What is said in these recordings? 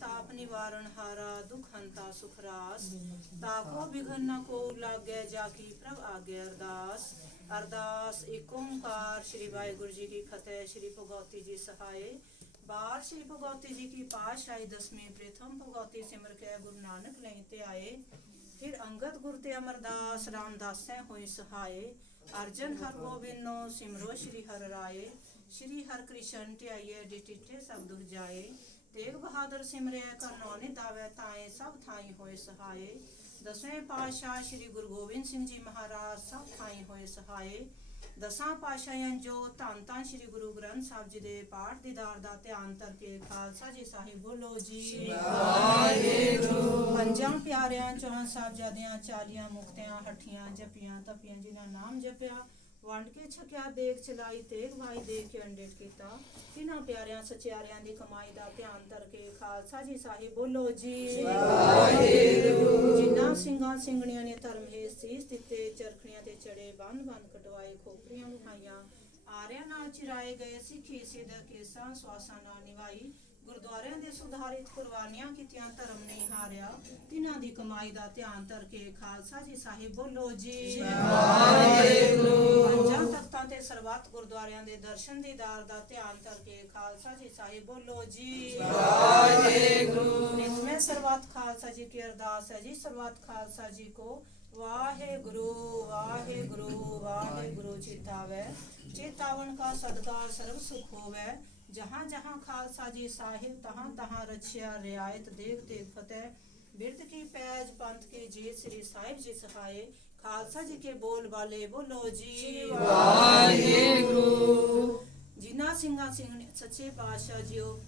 ਤਾਪ ਨਿਵਾਰਨ ਹਾਰਾ, ਦੁਖ ਹੰਤਾ ਸੁਖ ਰਾਸ। ਤਾਕੋ ਬਿਘਨ ਨ ਕੋ ਲਾਗੈ, ਜਾ ਕੀ ਪ੍ਰਭ ਆਗੇ ਅਰਦਾਸ। ਅਰਦਾਸ, ਏਕ ਓੰਕਾਰ, ਸ੍ਰੀ ਵਾਹਿਗੁਰੂ ਜੀ ਕੀ ਫਤਿਹ, ਸ੍ਰੀ ਭਗਵਤੀ ਜੀ ਸਹਾਏ। ਬਾਰ ਸ੍ਰੀ ਭਗਵਤੀ ਜੀ ਕੀ ਪਾਤਸ਼ਾਹੀ, ਦਸਵੇਂ ਪ੍ਰਥਮ ਭਗਵਤੀ ਸਿਮਰ ਕੇ, ਗੁਰੂ ਨਾਨਕ ਲਈ ਤੇ ਆਏ। ਫਿਰ ਅੰਗਦ ਗੁਰ ਤੇ ਅਮਰਦਾਸ, ਰਾਮਦਾਸੈ ਹੋਈ ਸਹਾਏ। ਅਰਜਨ ਹਰ ਗੋਬਿੰਦੋ, ਸਿਮਰੋ ਸ੍ਰੀ ਹਰ ਰਾਏ। ਸ੍ਰੀ ਹਰ ਕ੍ਰਿਸ਼ਨ ਧਿਆਈਏ ਡਿਟਿਠੇ ਸਭ ਦੁਖ ਜਾਏ। ਤੇਗ ਬਹਾਦਰ ਸਿਮਰਿਆ ਕਰਨੋ ਨਿਦਾਵੇ ਤਾਏ ਸਭ ਥਾਈ ਹੋਏ ਸਹਾਏ। ਦਸਵੇਂ ਪਾਤਸ਼ਾਹ ਸ੍ਰੀ ਗੁਰੂ ਗੋਬਿੰਦ ਸਿੰਘ ਜੀ ਮਹਾਰਾਜ ਸਭ ਥਾਈ ਹੋਏ ਸਹਾਏ। ਦਸਾਂ ਪਾਤਸ਼ਾਹਾਂ ਜੋ ਧੰਨ ਧੰਨ ਸ੍ਰੀ ਗੁਰੂ ਗ੍ਰੰਥ ਸਾਹਿਬ ਜੀ ਦੇ ਪਾਠ ਦੀਦਾਰ ਦਾ ਧਿਆਨ ਕਰਕੇ ਖਾਲਸਾ ਜੀ ਸਾਹਿਬ ਬੋਲੋ ਜੀ। ਪੰਜਾਂ ਪਿਆਰਿਆਂ ਚੌਹਾਂ ਸਾਹਿਬਜ਼ਾਦਿਆਂ ਚਾਲੀਆਂ ਮੁਕਤਿਆਂ ਹੱਠੀਆਂ ਜਪੀਆਂ ਤਪੀਆਂ ਜਿਨ੍ਹਾਂ ਨਾਮ ਜਪਿਆ ਵੰਡ ਕੇ ਛਕਿਆ ਦੇਖ ਚਲਾਈ ਤੇਗ ਭਾਈ ਦੇਖ ਕੇ ਅੰਡੇਟ ਕੀਤਾ। ਤਿਨਾਂ ਪਿਆਰਿਆਂ ਸਚਿਆਰਿਆਂ ਦੀ ਕਮਾਈ ਦਾ ਧਿਆਨ ਕਰਕੇ ਖਾਲਸਾ ਜੀ ਸਾਹਿਬ ਬੋਲੋ ਜੀ। ਜਿਨ੍ਹਾਂ ਸਿੰਘਾਂ ਸਿੰਘਣੀਆਂ ਨੇ ਧਰਮ ਹੈ ਸੀਸ ਦਿੱਤੇ ਚਰਖੜੀਆਂ ਤੇ ਚੜੇ ਬੰਨ ਬੰਨ ਕਟਵਾਏ ਖੋਪਰੀਆਂ ਵਿਖਾਈਆਂ। ਆਰਿਆਂ ਨਾਲ ਚਿਰਾਏ ਗਏ ਸਿੱਖੀ ਸਿੱਧ ਕੇਸਾਂ ਸਵਾਸਾਂ ਨਾਲ ਨਿਭਾਈ। ਗੁਰਦੁਆਰਿਆਂ ਦੇ ਸੁਧਾਰਿਤ ਕੁਰਬਾਨੀਆਂ ਕੀਤੀਆਂ ਧਰਮ ਨੇ ਹਾਰਿਆ। ਤਿਨਾਂ ਦੀ ਕਮਾਈ ਦਾ ਧਿਆਨ ਧਰ ਕੇ ਖਾਲਸਾ ਜੀ ਸਾਹਿਬ ਬੋਲੋ ਜੀ। ਤੇ ਸਰਬੱਤ ਗੁਰਦੁਆਰਿਆਂ ਦੇ ਦਰਸ਼ਨ ਦੀਦਾਰ ਦਾ ਧਿਆਨ ਧਰ ਕੇ ਖਾਲਸਾ ਜੀ ਸਾਹਿਬ ਬੋਲੋ ਜੀ। ਵਾਹਿਗੁਰੂ। ਮੈਂ ਸਰਬੱਤ ਖਾਲਸਾ ਜੀ ਕੀ ਅਰਦਾਸ ਹੈ ਜੀ। ਸਰਬੱਤ ਖਾਲਸਾ ਜੀ ਕੋ ਵਾਹਿਗੁਰੂ ਵਾਹਿਗੁਰੂ ਵਾਹਿਗੁਰੂ ਚਿਤਾਵੇ ਚੇਤਾਵਨ ਕਾ ਸਦਕਾਰ ਸਰਬ ਸੁਖ ਹੋਵੇ। ਜਹਾਂ ਜਹਾਂ ਖਾਲਸਾ ਜੀ ਸਾਹਿਬ ਤਹਾਂ ਤਹਾਂ ਰਛਿਆ ਰਿਆਇਤ ਦੇਵ ਤੇ ਫਤਿਹ। ਬਿਰਧ ਕੀ ਪੈਜ ਪੰਥ ਕੇ ਜੀ ਸ੍ਰੀ ਸਾਹਿਬ ਜੀ ਸਹਾਏ। ਖਾਲਸਾ ਜੀ ਕੇ ਬੋਲ ਵਾਲੇ ਬੋਲੋ ਜੀ। ਵਾਹਿਗੁਰੂ। ਜਿਨਾ ਸਿੰਘਾਂ ਸਿੰਘ ਨੇ ਸੱਚੇ ਪਾਤਸ਼ਾਹ ਜੀਓ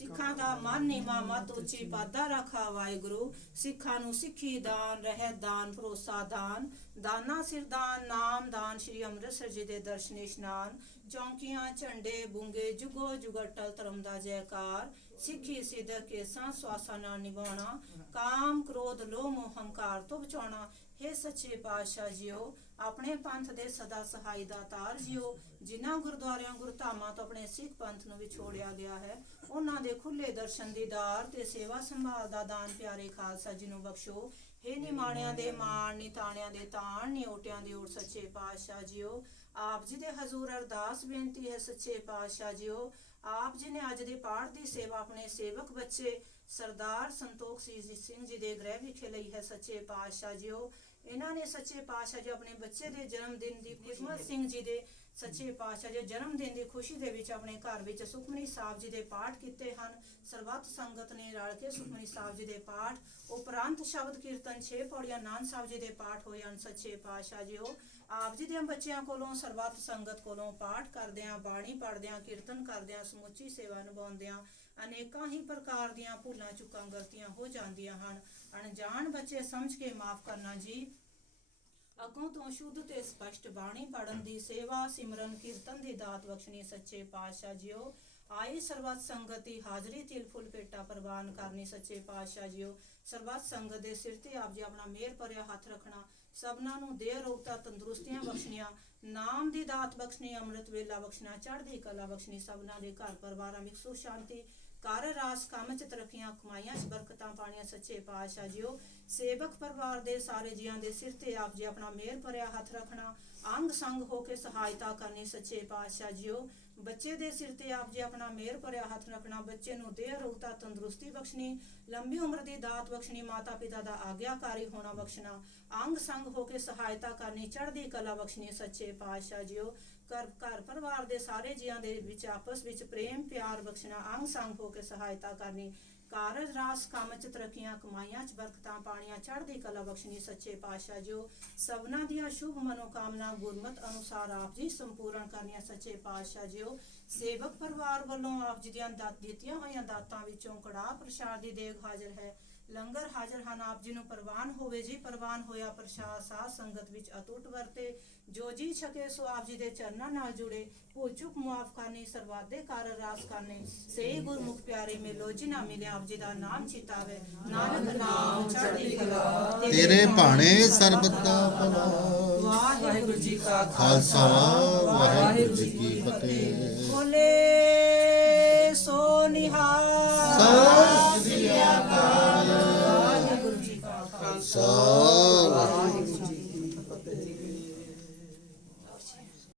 ਸਿੱਖਾਂ ਦਾ ਮਨ ਨੀਵਾ ਮਤ ਉੱਚੀ ਪਾਦਾ ਰੱਖਾ ਵਾਹਿਗੁਰੂ। ਸਿੱਖਾਂ ਨੂੰ ਸਿੱਖੀ ਦਾਨ, ਰਹਿਤ ਦਾਨ, ਭਰੋਸਾ ਦਾਨ, ਦਾਨਾ ਸਿਰਦਾਨ ਨਾਮ ਦਾਨ, ਸ੍ਰੀ ਅੰਮ੍ਰਿਤਸਰ ਜੀ ਦੇ ਦਰਸ਼ਨ ਇਸ਼ਨਾਨ, ਚੌਂਕੀਆਂ, ਝੰਡੇ, ਬੁੰਗੇ, ਜੁਗੋ ਜੁਗਟਲ ਧਰਮ ਦਾ ਜੈਕਾਰ, ਸਿੱਖੀ ਸਿੱਧ ਕੇ ਸਾਂ ਸਵਾਸਾਂ ਨਾਲ ਨਿਭਾਉਣਾ, ਕਾਮ ਕ੍ਰੋਧ ਲੋਭ ਮੋਹ ਹੰਕਾਰ ਤੋਂ ਬਚਾਉਣਾ हे ਸੱਚੇ ਪਾਤਸ਼ਾਹ ਜੀਓ ਆਪਣੇ ਪੰਥ ਦੇ ਸਦਾ ਸਹਾਈ ਦਾ ਤਾਰ ਜੀਓ, ਜਿਨ੍ਹਾਂ ਗੁਰਦੁਆਰਿਆਂ ਗੁਰਧਾਮਾਂ ਤੋਂ ਆਪਣੇ ਸਿੱਖ ਪੰਥ ਨੂੰ ਵਿਛੋੜਿਆ ਗਿਆ ਹੈ, ਉਹਨਾਂ ਦੇ ਖੁੱਲੇ ਦਰਸ਼ਨ ਦੀਦਾਰ ਤੇ ਸੇਵਾ ਸੰਭਾਲ ਦਾ ਦਾਨ ਪਿਆਰੇ ਖਾਲਸਾ ਜੀ ਨੂੰ ਬਖਸ਼ੋ। हे ਨਿਮਾਣਿਆਂ ਦੇ ਮਾਣ ਨੀ ਦੇ ਤਾਣ ਨੀ ਦੇ ਓਟ ਸੱਚੇ ਪਾਤਸ਼ਾਹ ਜੀਓ। ਆਪ ਜੀ ਦੇ ਹਜ਼ੂਰ ਅਰਦਾਸ ਬੇਨਤੀ ਹੈ ਸੱਚੇ ਪਾਤਸ਼ਾਹ ਜੀਓ। ਆਪ ਜੀ ਨੇ ਅੱਜ ਦੇ ਪਾਠ ਦੀ ਸੇਵਾ ਆਪਣੇ ਸੇਵਕ ਬੱਚੇ ਸਰਦਾਰ ਸੰਤੋਖ ਸਿੰਘ ਜੀ ਦੇ ਗ੍ਰਹਿ ਵਿਖੇ ਲਈ ਹੈ ਸੱਚੇ ਪਾਤਸ਼ਾਹ ਜੀਓ। ਇਹਨਾਂ ਨੇ ਸੱਚੇ ਪਾਤਸ਼ਾਹ ਜੀ ਆਪਣੇ ਬੱਚੇ ਦੇ ਜਨਮ ਦਿਨ ਦੀ ਕਿਸਮਤ ਸਿੰਘ ਜੀ ਦੇ ਸੱਚੇ ਪਾਤਸ਼ਾਹ ਜੀ ਜਨਮ ਦਿਨ ਦੀ ਖੁਸ਼ੀ ਦੇ ਵਿੱਚ ਆਪਣੇ ਘਰ ਵਿੱਚ ਸੁਖਮਨੀ ਸਾਹਿਬ ਜੀ ਦੇ ਪਾਠ ਕੀਤੇ ਹਨ। ਸਰਬੱਤ ਸੰਗਤ ਨੇ ਰਲ ਕੇ ਸੁਖਮਨੀ ਸਾਹਿਬ ਜੀ ਦੇ ਪਾਠ, ਉਪਰੰਤ ਸ਼ਬਦ ਕੀਰਤਨ 6 ਪੌੜੀਆਂ ਨਾਨ ਸਾਹਿਬ ਜੀ ਦੇ ਪਾਠ ਹੋਏ ਹਨ। ਸੱਚੇ ਪਾਤਸ਼ਾਹ ਜੀਓ ਆਪ ਜੀ ਦੇ ਬੱਚਿਆਂ ਕੋਲੋਂ, ਸਰਬੱਤ ਸੰਗਤ ਕੋਲੋਂ ਪਾਠ ਕਰਦਿਆਂ, ਬਾਣੀ ਪੜ੍ਹਦਿਆਂ, ਕੀਰਤਨ ਕਰਦਿਆਂ, ਸਮੁੱਚੀ ਸੇਵਾ ਨਿਭਾਉਂਦਿਆਂ ਅਨੇਕਾਂ ਹੀ ਪ੍ਰਕਾਰ ਦੀਆਂ ਭੁੱਲਾਂ ਚੁੱਕਾਂ ਗਲਤੀਆਂ ਹੋ ਜਾਂਦੀਆਂ ਹਨ। ਅਣਜਾਣ ਬੱਚੇ ਸਮਝ ਕੇ ਮਾਫ ਕਰਨਾ ਜੀ। ਅੱਗੋਂ ਤੋਂ ਸ਼ੁੱਧ ਤੇ ਸਪਸ਼ਟ ਬਾਣੀ ਪੜਨ ਦੀ ਸੇਵਾ, ਸਿਮਰਨ, ਕੀਰਤਨ ਦੀ ਦਾਤ ਬਖਸ਼ਣੀ ਸੱਚੇ ਪਾਤਸ਼ਾਹ ਜੀਓ। ਆਈ ਸਰਬੱਤ ਸੰਗਤ ਦੀ ਹਾਜ਼ਰੀ, ਤਿਲ, ਫੁੱਲ, ਭੇਟਾ ਪ੍ਰਵਾਨ ਕਰਨੀ ਸੱਚੇ ਪਾਤਸ਼ਾਹ ਜੀਓ। ਸਰਬੱਤ ਸੰਗਤ ਦੇ ਸਿਰ ਤੇ ਆਪ ਜੀ ਆਪਣਾ ਮਿਹਰ ਭਰਿਆ ਹੱਥ ਰੱਖਣਾ ਸਭਨਾਂ ਨੂੰ ਦੇ ਰੋਗਤਾ ਤੰਦਰੁਸਤੀਆਂ ਬਖਸ਼ਣੀਆਂ, ਨਾਮ ਦੀ ਦਾਤ ਬਖਸ਼ਣੀ, ਅੰਮ੍ਰਿਤ ਵੇਲਾ ਬਖਸ਼ਣਾ, ਚੜ੍ਹਦੀ ਕਲਾ ਬਖਸ਼ਣੀ, ਸਭਨਾਂ ਦੇ ਘਰ ਪਰਿਵਾਰਾਂ ਵਿੱਚ ਸੁਖ, ਸ਼ਾਂਤੀ ਕਰ ਰਾਸ, ਕੰਮ ਚ ਤਰੱਕੀਆਂ, ਕਮਾਈਆਂ ਚ ਬਰਕਤਾਂ ਪਾਣੀਆਂ ਸੱਚੇ ਪਾਤਸ਼ਾਹ ਜੀਓ। ਸੇਵਕ ਪਰਿਵਾਰ ਦੇ ਸਾਰੇ ਜੀਆਂ ਦੇ ਸਿਰ ਤੇ ਆਪ ਜੀ ਆਪਣਾ ਮਿਹਰ ਭਰਿਆ ਹੱਥ ਰੱਖਣਾ, ਅੰਗ ਸੰਗ ਹੋ ਕੇ ਸਹਾਇਤਾ ਕਰਨੀ, ਸੱਚੇ ਪਾਤਸ਼ਾਹ ਜੀਓ। ਬੱਚੇ ਦੇ ਸਿਰ ਤੇ ਆਪ ਜੀ ਆਪਣਾ ਮਿਹਰ ਭਰਿਆ ਹੱਥ ਰੱਖਣਾ, ਬੱਚੇ ਨੂੰ ਦੇਹ ਰੋਗਤਾ ਤੰਦਰੁਸਤੀ ਬਖਸ਼ਣੀ, ਲੰਬੀ ਉਮਰ ਦੀ ਦਾਤ ਬਖਸ਼ਣੀ ਮਾਤਾ ਪਿਤਾ ਦਾ ਆਗਿਆਕਾਰੀ ਹੋਣਾ ਬਖਸ਼ਣਾ, ਅੰਗ ਸੰਗ ਹੋ ਕੇ ਸਹਾਇਤਾ ਕਰਨੀ, ਚੜ੍ਹਦੀ ਕਲਾ ਬਖਸ਼ਣੀ, ਸੱਚੇ ਪਾਤਸ਼ਾਹ ਜੀਓ। ਘਰ ਘਰ ਪਰਿਵਾਰ ਦੇ ਸਾਰੇ ਜੀਆਂ ਦੇ ਵਿੱਚ, ਆਪਸ ਵਿੱਚ ਪ੍ਰੇਮ, ਪਿਆਰ ਬਖਸ਼ਣਾ, ਅੰਗ ਸੰਗ ਹੋ ਕੇ ਸਹਾਇਤਾ ਕਰਨੀ। ਕਾਰਜ, ਰਾਸ, ਕੰਮ ਚ ਤਰੱਕੀਆਂ ਕਮਾਈਆਂ ਚ ਬਰਕਤਾਂ ਪਾਣੀਆਂ ਚੜ੍ਹਦੀ ਕਲਾ ਬਖਸ਼ਣੀ, ਸੱਚੇ ਪਾਤਸ਼ਾਹ ਜੋ ਸਭਨਾ ਦੀਆਂ ਸ਼ੁਭ ਮਨੋਕਾਮਨਾ ਗੁਰਮਤ ਅਨੁਸਾਰ ਆਪ ਜੀ ਸੰਪੂਰਨ ਕਰਨੀਆਂ, ਸੱਚੇ ਪਾਤਸ਼ਾਹ ਜਿਓ। ਸੇਵਕ ਪਰਿਵਾਰ ਵੱਲੋਂ ਆਪ ਜੀ ਦੀਆਂ ਦਿੱਤੀਆਂ ਹੋਈਆਂ ਦਾਤਾਂ ਵਿੱਚੋਂ ਕੜਾਹ ਪ੍ਰਸ਼ਾਦ ਦੀ ਦੇਗ ਹਾਜ਼ਰ ਹੈ। ਲੰਗਰ ਹਾਜ਼ਰ ਹਨ। ਆਪ ਜੀ ਨੂੰ ਪ੍ਰਵਾਨ ਹੋਵੇ ਜੀ ਪ੍ਰਵਾਨ ਹੋਇਆ ਪ੍ਰਸ਼ਾਦ ਸਾਧ ਸੰਗਤ ਵਿੱਚ ਅਟੁੱਟ ਵਰਤੇ। ਜੋ ਜੀ ਛਕੇ ਸੋ ਆਪ ਜੀ ਦੇ ਚਰਨਾਂ ਨਾਲ ਜੁੜੇ। ਭੁੱਲ ਚੁੱਕ ਮੁਆਫ ਕਰਨੀ ਸਰਵਾਦੇ ਕਾਰਨ ਰਾਸ ਕਰਨੇ। ਸੇ ਗੁਰਮੁਖ ਪਿਆਰੇ ਮੇਲੋ ਜਿਨਾ ਮਿਲੇ ਆਪ ਜੀ ਦਾ ਨਾਮ ਚਿਤਾਵੇ। ਨਾਨਕ ਨਾਮ ਚੜ੍ਹਦੀ ਕਲਾ। ਤੇਰੇ ਭਾਣੇ ਸਰਬਤ ਦਾ ਭਲਾ। ਵਾਹਿਗੁਰੂ ਜੀ ਕਾ ਖਾਲਸਾ ਵਾਹਿਗੁਰੂ ਜੀ ਕੀ ਫਤਿਹ। ਬੋਲੇ ਸੋ ਨਿਹਾਲ।